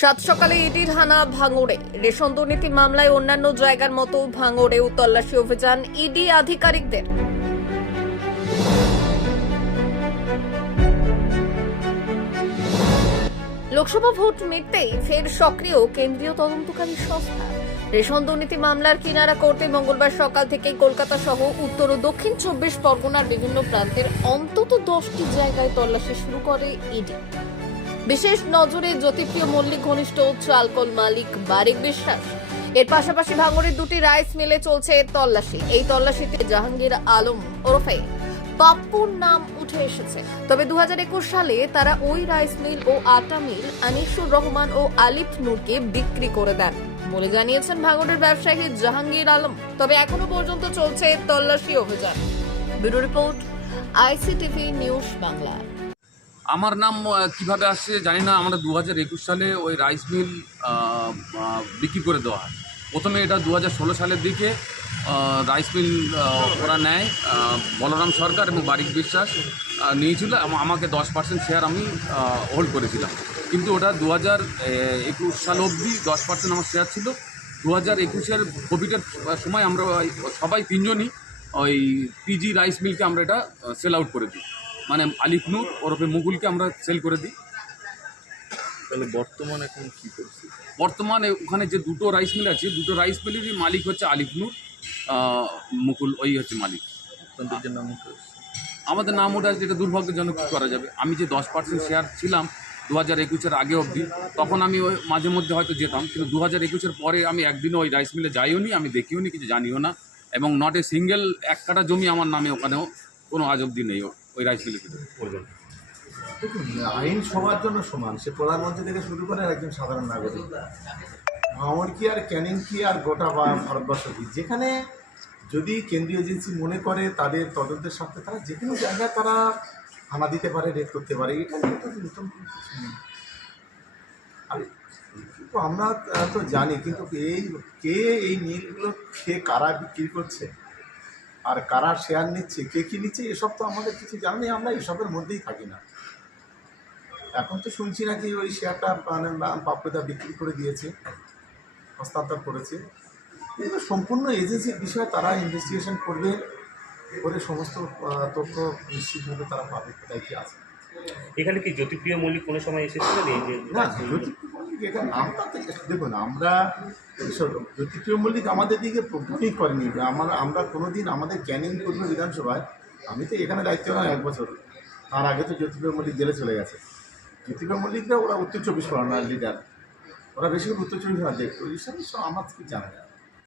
সাত সকালে ইডির হানা ভাঙড়ে। রেশন দুর্নীতি মামলায় অন্যান্য জায়গার মতো ভাঙড়েও তল্লাশি অভিযান ইডি আধিকারিকদের। লোকসভা ভোট মিটতেই ফের সক্রিয় কেন্দ্রীয় তদন্তকারী সংস্থা। রেশন দুর্নীতি মামলার কিনারা করতে মঙ্গলবার সকাল থেকেই কলকাতা সহ উত্তর ও দক্ষিণ চব্বিশ পরগনার বিভিন্ন প্রান্তের অন্তত দশটি জায়গায় তল্লাশি শুরু করে ইডি। বিশেষ নজরে জ্যোতিপ্রিয় মল্লিক, ঘনিষ্ঠ চালকল মালিক বারিক বিশ্বাস। এর পাশাপাশি ভাঙড়ের দুটি রাইস মিলে চলছে তল্লাশি। এই তল্লাশিতে জাহাঙ্গীর আলম ওরফে পাপ্পুর নাম উঠে এসেছে। তবে দু হাজার একুশ সালে তারা ওই রাইস মিল ও আটা মিল আনিসুর রহমান ও আলিফ নূরকে বিক্রি করে দেন। বলে জানিয়েছেন ভাঙড়ের ব্যবসায়ী জাহাঙ্গীর আলম। তবে এখনও পর্যন্ত চলছে তল্লাশি অভিযান। Bureau report, ICTV news Bangla. আমার নাম কীভাবে আসছে জানি না। আমরা দু হাজার একুশ সালে ওই রাইস মিল বিক্রি করে দেওয়া হয়। প্রথমে এটা দু হাজার ষোলো সালের দিকে রাইস মিল ওরা নেয় বলরাম সরকার এবং বারিক বিশ্বাস নিয়েছিল এবং আমাকে দশ পার্সেন্ট শেয়ার আমি হোল্ড করেছিলাম। কিন্তু ওটা দু হাজার একুশ সাল অবধি দশ পার্সেন্ট আমার শেয়ার ছিল। দু হাজার একুশের কোভিডের সময় আমরা সবাই তিনজনই ওই পিজি রাইস মিলকে আমরা এটা সেল আউট করে দিই। মানে আলিফনুর ওরফে মুকুলকে আমরা সেল করে দিই। তাহলে বর্তমান এখন কি করছি? বর্তমানে ওখানে যে দুটো রাইস মিল আছে দুটো রাইস মিলেরই মালিক হচ্ছে আলিফনুর মুকুল ওই হচ্ছে মালিক। আপনাদের নাম আমাদের নাম ওটা যেটা দুর্ভাগ্যজনক কী করা যাবে? আমি যে দশ পার্সেন্ট শেয়ার ছিলাম দু হাজার একুশের আগে অবধি তখন আমি ওই মাঝে মধ্যে হয়তো যেতাম কিন্তু দু হাজার একুশের পরে আমি একদিনও ওই রাইস মিলে যাইও নি আমি দেখিও নি কিছু জানিও না এবং নট এ সিঙ্গেল এক কাটা জমি আমার নামে ওখানেও কোনো আজ অবধি নেই। ওই রাইস মিলে দেখুন, আইন সবার জন্য সমান। সে প্রধানমন্ত্রী থেকে শুরু করে একজন সাধারণ নাগরিক। কি আর, ক্যানিং কি আর গোটা বা ভারতবর্ষ কি? যেখানে যদি কেন্দ্রীয় এজেন্সি মনে করে তাদের তদন্তের সাথে তারা যে কোনো জায়গায় তারা হানা দিতে পারে রেড করতে পারে। এটা নতুন কিছু নেই। আর কিন্তু আমরা তো জানি, কিন্তু এই, কে এই মিলগুলো কে কারা বিক্রি করছে? আর কারা শেয়ার নিচ্ছে কে কি নিচ্ছে এসব তো আমাদের কিছু জানা নেই আমরা এসবের মধ্যেই থাকি না। এখন তো শুনছি নাকি ওই শেয়ারটা মানে পাপ্পুদা বিক্রি করে দিয়েছে হস্তান্তর করেছে। এগুলো সম্পূর্ণ এজেন্সির বিষয়ে তারা ইনভেস্টিগেশন করবে করে সমস্ত তথ্য নিশ্চিতভাবে তারা পাবে কোথায় কি আছে। এখানে কি জ্যোতিপ্রিয় মল্লিক কোনো সময় এসেছিলেন এই যে না জ্যোতিপ্রিয় এখানে আমরা দেখুন, আমরা জ্যোতিপ্রিয় মল্লিক আমাদের দিকে প্রজ্ঞানই করেনি। আমরা আমরা কোনোদিন আমাদের ক্যানিং করব বিধানসভায় আমি তো এখানে দায়িত্ব পেলাম এক বছর। তার আগে তো জ্যোতিপ্রিয় মল্লিক জেলে চলে গেছে। জ্যোতিপ্রিয় মল্লিকরা ওরা উত্তর চব্বিশ পরগনার লিডার ওরা বেশি করে উত্তর চব্বিশ পরগনা দেখতো ওই সব আমার থেকে জানা যায়।